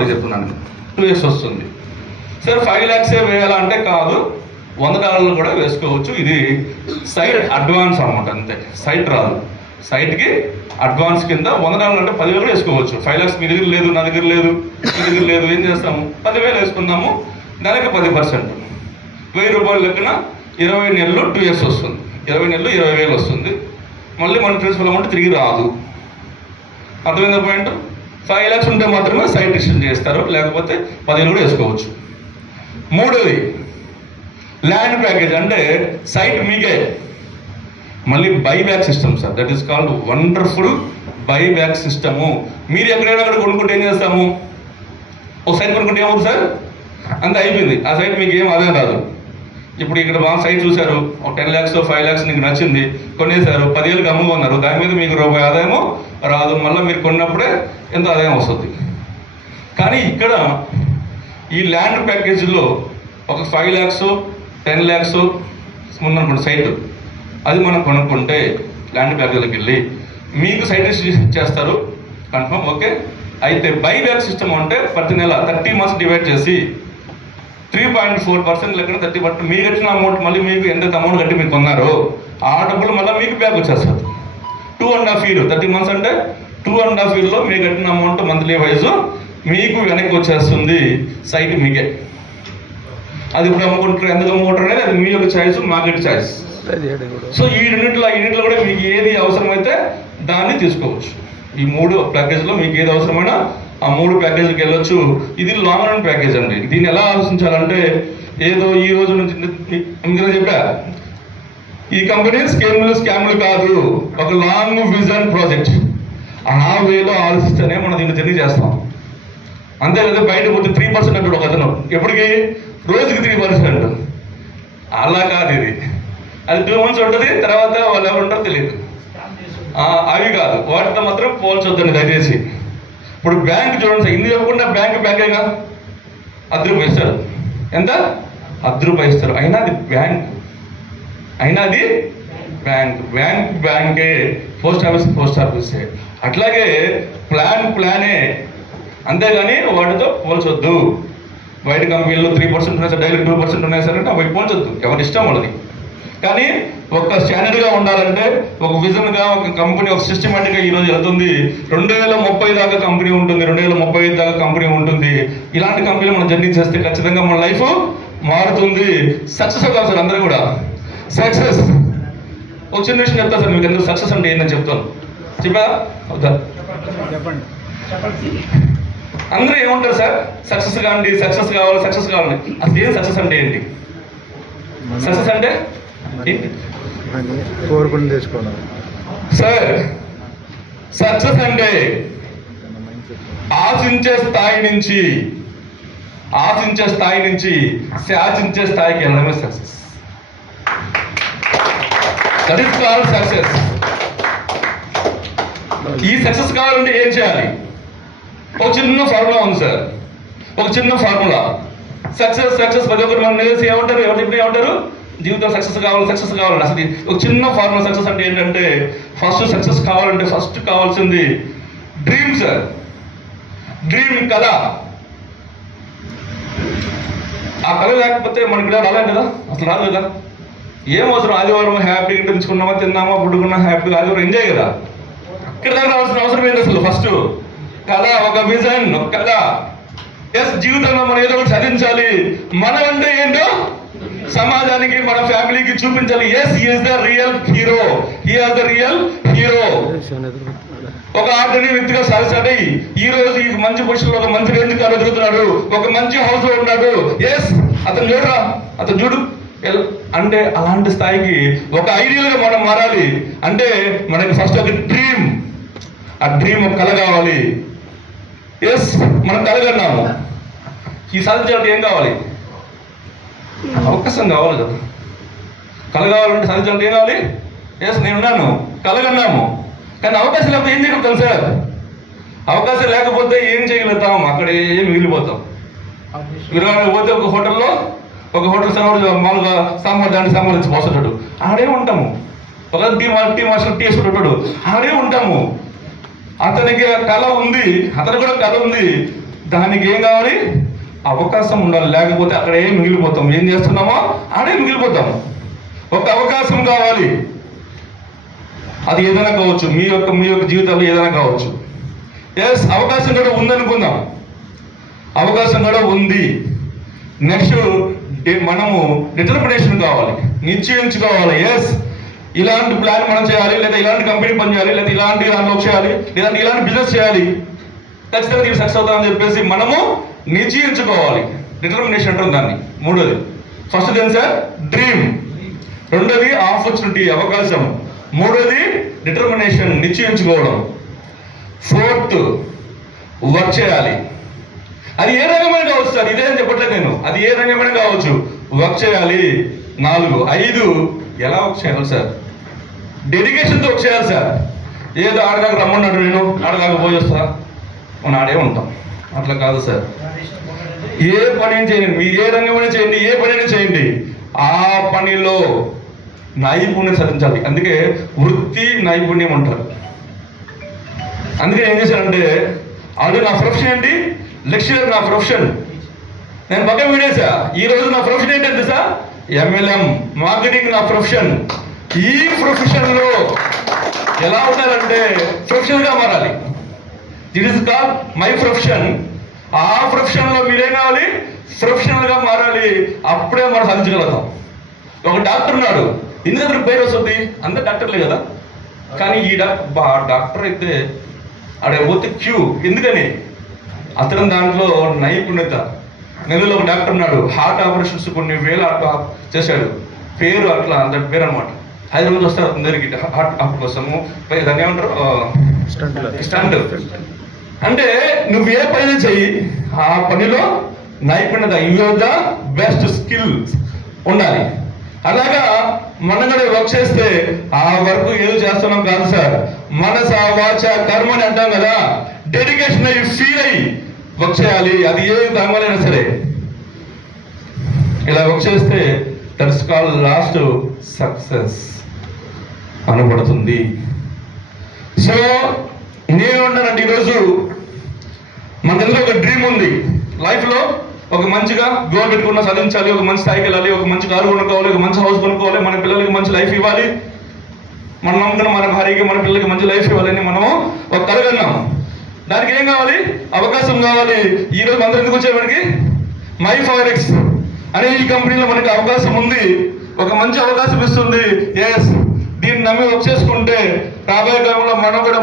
మరి చెప్తున్నాను. 2x వస్తుంది. సరే 5 lakhs వేయాలంటే కాదు, $100 కూడా వేసుకోవచ్చు. ఇది సైట్ అడ్వాన్స్ అనమాట, అంతే. సైట్ రాదు, సైట్కి అడ్వాన్స్ కింద $100 అంటే 10,000 కూడా వేసుకోవచ్చు. 5 lakhs మీ దగ్గర లేదు, నా దగ్గర లేదు, మీ దగ్గర లేదు, ఏం చేస్తాము? 10,000 వేసుకుందాము, దానికి 10%. ₹1,000 లెక్కన 20 నెలలు 2x వస్తుంది. 20 నెలలు 20,000 వస్తుంది. మళ్ళీ మన ప్రిన్సిపల్ అమౌంట్ తిరిగి రాదు. అర్థమైందా పాయింట్? 5 lakhs ఉంటే మాత్రమే సైట్ రిజిస్ట్రేషన్ చేస్తారు, లేకపోతే 10,000 కూడా వేసుకోవచ్చు. మూడోది ల్యాండ్ ప్యాకేజ్, అంటే సైట్ మీకే మళ్ళీ buyback system sir. That is called wonderful buyback system. మీరు ఎక్కడైనా అక్కడ కొనుక్కుంటే ఏం చేస్తాము? ఒక సైట్ కొనుక్కుంటే ఏమవుతుంది సార్? అంత అయిపోయింది, ఆ సైట్ మీకు ఏం ఆదాయం రాదు. ఇప్పుడు ఇక్కడ మా సైట్ చూశారు, ఒక 10 lakhs 5 lakhs మీకు నచ్చింది, కొనేసారు, 10,000కి అమ్ముకున్నారు, దాని మీద మీకు రూపాయి ఆదాయము రాదు. మళ్ళీ మీరు కొన్నప్పుడే ఎంత ఆదాయం వస్తుంది. కానీ ఇక్కడ ఈ ల్యాండ్ ప్యాకేజీలో ఒక 5 lakhs 10 lakhs ఉందనుకోండి సైట్, అది మనం కొనుక్కుంటే ల్యాండ్ ప్యాకేజీలోకి వెళ్ళి మీకు సైట్ రిజిస్ట్రేషన్ చేస్తారు, కన్ఫర్మ్, ఓకే. అయితే బైబ్యాక్ సిస్టమ్ అంటే ప్రతి నెల 30 months డివైడ్ చేసి 3.4% లెక్కన 30% మీకు వచ్చిన అమౌంట్ మళ్ళీ మీకు ఎంత అమౌంట్ కట్టి మీరు కొన్నారో ఆ డబ్బులు మళ్ళీ మీకు బ్యాక్ వచ్చేస్తుంది. 2.5 years, 30 months అంటే 2.5 yearsలో మీకు కట్టిన అమౌంట్ మంత్లీ వైజ్ మీకు వెనక్కి వచ్చేస్తుంది. సైట్ మీకే. అది ఇప్పుడు అమ్ముకుంటారు, ఎందుకు అమ్ముకుంటారు అనేది అది మీ యొక్క ఛాయిస్, మార్కెట్ ఛాయిస్. సో ఈ రెండింటిలో కూడా మీకు ఏది అవసరమైతే దాన్ని తీసుకోవచ్చు. ఈ 3 ప్యాకేజ్లో మీకు ఏది అవసరమైనా ఆ 3 ప్యాకేజీకి వెళ్ళొచ్చు. ఇది లాంగ్ రన్ ప్యాకేజ్ అండి. దీన్ని ఎలా ఆలోచించాలంటే, ఏదో ఈ రోజు నుంచి ఇంకా చెప్పా, ఈ కంపెనీ స్కామ్లు కాదు, ఒక లాంగ్ విజన్ ప్రాజెక్ట్. ఆ వేలో ఆలోచిస్తేనే మనం దీన్ని జర్నీ చేస్తాం. అంతే కదా, బయట పోతే 3% అంటాడు ఒక అతను, ఎప్పటికీ రోజుకి 3%. అలా కాదు ఇది, అది 2 months ఉంటుంది, తర్వాత వాళ్ళు ఎవరు ఉంటారో తెలియదు. అవి కాదు, వాటితో మాత్రం పోల్చొద్దండి దయచేసి. ఇప్పుడు బ్యాంక్ చూడండి సార్, ఇందుకు చెప్పకుండా బ్యాంకేగా ₹10 ఇస్తారు. ఎంత? ₹10 ఇస్తారు. అయినా అది బ్యాంకే, పోస్ట్ ఆఫీసే. అట్లాగే ప్లానే, అంతేగాని వాటితో పోల్చొద్దు. బయట కంపెనీలో 3% ఉన్నాయి సార్, డైలీ 2% ఉన్నాయి సార్ అంటే అవి పోల్చొద్దు, ఎవరి ఇష్టం వాళ్ళది. కానీ ఒక స్టాండర్డ్గా ఉండాలంటే, ఒక విజన్గా ఒక కంపెనీ ఒక సిస్టమేటిక్గా ఈరోజు వెళ్తుంది. 2030 దాకా కంపెనీ ఉంటుంది, 2035 దాకా కంపెనీ ఉంటుంది. ఇలాంటి కంపెనీలు మనం జర్నీ చేస్తే ఖచ్చితంగా మన లైఫ్ మారుతుంది. సక్సెస్ అవుతాం సార్ అందరూ కూడా. సక్సెస్ ఒక చిన్న విషయం చెప్తా సార్ మీకు, ఎందుకు సక్సెస్ అంటే ఏంటని చెప్తాను. చెప్పా అవుతా? చెప్పండి. అందరూ ఏమంటారు సార్, సక్సెస్ కావండి, సక్సెస్ కావాలి. అసలు ఏం సక్సెస్ అంటే ఏంటి? సక్సెస్ అంటే కోరుకుని తీసుకోవడం సార్. సక్సెస్ అంటే ఆశించే స్థాయి నుంచి శాసించే స్థాయికి వెళ్ళడమే success. That is called success. ఈ సక్సెస్ కావాలంటే ఏం చేయాలి? ఒక చిన్న ఫార్ములా ఉంది సార్, ఒక చిన్న ఫార్ములా. సక్సెస్ ప్రతి ఒక్కరు మనం నిలిచి ఏమంటారు, ఏమంటారు, జీవితం సక్సెస్ కావాలి. అసలు ఒక చిన్న ఫార్ములా సక్సెస్ అంటే ఏంటంటే, ఫస్ట్ సక్సెస్ కావాలంటే ఫస్ట్ కావాల్సింది డ్రీమ్ సార్. డ్రీమ్ కళ. ఆ కళ లేకపోతే మనకి ఇక్కడ రాలేదు కదా, అసలు రాదు కదా. ఏం అవసరం, ఆదివారం హ్యాపీగా తెచ్చుకున్నామా, తిన్నామా, పుట్టుకున్నా హ్యాపీగా ఆదివారం ఎంజాయ్ కదా. ఇక్కడ దాకా రావాల్సిన అవసరం ఏంటి అసలు? ఫస్ట్ కళ, ఒక విజన్, ఒక కళ. ఎస్, జీవితంలో మనం ఏదో ఒకటి సాధించాలి. మనం అంటే ఏంటో సమాజానికి, మన ఫ్యామిలీకి చూపించాలి. Yes, he is the real hero. ఒక ఆర్డినరీ వ్యక్తిగా సాధించాలి. ఈ రోజు ఈ మంచి పొజిషన్లో ఒక మంచి రేంజ్ కారు ఎదుగుతున్నాడు, ఒక మంచి హౌస్ లో ఉన్నాడు. ఎస్, అతను చూడు అంటే అలాంటి స్థాయికి ఒక ఐడియల్ గా మనం మారాలి. అంటే మనకి ఫస్ట్ ఒక డ్రీమ్, ఆ డ్రీమ్ ఒక కళ కావాలి. ఎస్, మనం కలగన్నాము. ఈ సాధించాలంటే ఏం కావాలి? అవకాశం కావాలి కదా. కళ కావాలంటే సాధించాలంటే ఏం కావాలి? ఎస్, నేనున్నాను, కలగన్నాము. కానీ అవకాశం లేకపోతే ఏం చేయగలుగుతాం సార్? అవకాశం లేకపోతే ఏం చేయగలుగుతాం? అక్కడ ఏం మిగిలిపోతాం. విరాళకు పోతే ఒక హోటల్ మామూలుగా సాంబార్ ఇచ్చి పోస్తాడు, ఆడే ఉంటాము. ఒక టీ మాస్టర్ టీ వేసుకుంటాడు, ఆడే ఉంటాము. అతనికి కళ ఉంది, అతనికి కూడా కళ ఉంది. దానికి ఏం కావాలి? అవకాశం ఉండాలి. లేకపోతే అక్కడ ఏం మిగిలిపోతాం, ఏం చేస్తున్నామో అదే మిగిలిపోతాం. ఒక అవకాశం కావాలి. అది ఏదైనా కావచ్చు, మీ యొక్క జీవితంలో ఏదైనా కావచ్చు. ఎస్, అవకాశం కూడా ఉందనుకుందాం. అవకాశం కూడా ఉంది. నెక్స్ట్ మనము డిటర్మినేషన్ కావాలి, నిశ్చయించుకోవాలి. ఎస్, ఇలాంటి ప్లాన్ మనం చేయాలి, లేదా ఇలాంటి కంపెనీ పని చేయాలి, లేదా ఇలాంటి దాంట్లో చేయాలి, లేదంటే ఇలాంటి బిజినెస్ చేయాలి, ఖచ్చితంగా ఇది సక్సెస్ అవుతామని చెప్పేసి మనము నిశ్చయించుకోవాలి. డిటర్మినేషన్ అంటారు దాన్ని. మూడోది, ఫస్ట్ తెలుసా డ్రీమ్, రెండోది ఆపర్చునిటీ అవకాశం, మూడోది డిటర్మినేషన్ నిశ్చయించుకోవడం, ఫోర్త్ వర్క్ చేయాలి. అది ఏ రంగమైన కావచ్చు సార్, ఇదే అని చెప్పట్లేదు నేను, అది ఏ రంగమైన కావచ్చు, వర్క్ చేయాలి. 4, 5 ఎలా వర్క్ చేయాలి సార్? డెడికేషన్తో వర్క్ చేయాలి సార్. ఏదో ఆడదాకా రమ్మన్నాడు, నేను ఆడదాకా పోయి వస్తా, మనం ఆడే ఉంటాం, అట్లా కాదు సార్. ఏ పని చేయండి, మీరు ఏ రంగమైనా చేయండి, ఏ పనైనా చేయండి, ఆ పనిలో నైపుణ్యం సాధించాలి. అందుకే వృత్తి నైపుణ్యం అంటారు. అందుకే ఏం చేశానంటే, అది నా ప్రొఫెషన్ ఏంటి, లెక్చరర్ నా ప్రొఫెషన్, నేను పక్కన వీడేసా. ఈ రోజు నా ప్రొఫెషన్ ఏంటంటే సార్ MLM మార్కెటింగ్ నా ప్రొఫెషన్. ఈ ప్రొఫెషన్లో ఎలా ఉండాలంటే ప్రొఫెషనల్గా మారాలి. దిట్ ఈస్ కాల్ మై ప్రొఫెషన్. ఆ ప్రొఫెషన్లో మీరేం కావాలి, ప్రొఫెషనల్గా మారాలి. అప్పుడే మనం సాధించగలుగుతాం. ఒక డాక్టర్ ఉన్నాడు, ఎందుకంటే పేరు వస్తుంది, అందరు డాక్టర్లే కదా, కానీ ఈ డాక్టర్ అయితే ఆడే పోతే క్యూ. ఎందుకని? అతను దాంట్లో నైపుణ్యత. నెల్లూరులో ఒక డాక్టర్ ఉన్నాడు, హార్ట్ ఆపరేషన్స్ కొన్ని వేల చేశాడు, పేరు అట్లా అంత పేరు అనమాట. హైదరాబాద్ వస్తారు అతని దగ్గరికి హార్ట్ కోసము, దాన్ని ఏమంటారు, స్టంట్. అంటే నువ్వు ఏ పని చెయ్యి, ఆ పనిలో నైపుణ్యత, ద బెస్ట్ స్కిల్ ఉండాలి. అలాగా మనం కూడా వర్క్ చేస్తే ఆ వర్క్ ఏదో చేస్తున్నాం కాదు సార్, మనస వాచ కర్మ అని అంటాం కదా, డెడికేషన్ అయ్యి ఫీల్ అయ్యి వర్క్ చేయాలి. అది ఏ కర్మలైనా సరే ఇలా వర్క్ చేస్తే దట్స్ కాల్ లాస్ట్ సక్సెస్ అనబడుతుంది. సో నేనున్నానండి, ఈరోజు మనలో ఒక డ్రీమ్ ఉంది. లైఫ్లో ఒక మంచిగా గోల్ పెట్టుకున్న సాధించాలి, ఒక మంచి స్థాయికి వెళ్ళాలి, ఒక మంచి కారు కొనుక్కోవాలి, ఒక మంచి హౌస్ కొనుక్కోవాలి, మన పిల్లలకి మంచి లైఫ్ ఇవ్వాలి, మనం నమ్ముకున్న మన భార్యకి మన పిల్లలకి మంచి లైఫ్ ఇవ్వాలని మనము ఒక కలగన్నాం. దానికి ఏం కావాలి? అవకాశం కావాలి. ఈ రోజు అందరూ ఎందుకు వచ్చేవాడికి మై ఫారెక్స్ అనే ఈ కంపెనీలో మనకి అవకాశం ఉంది, ఒక మంచి అవకాశం ఇస్తుంది. ఎస్, దీన్ని నమ్మి వర్క్ చేసుకుంటే రాబోయే కాలంలో మనం కూడా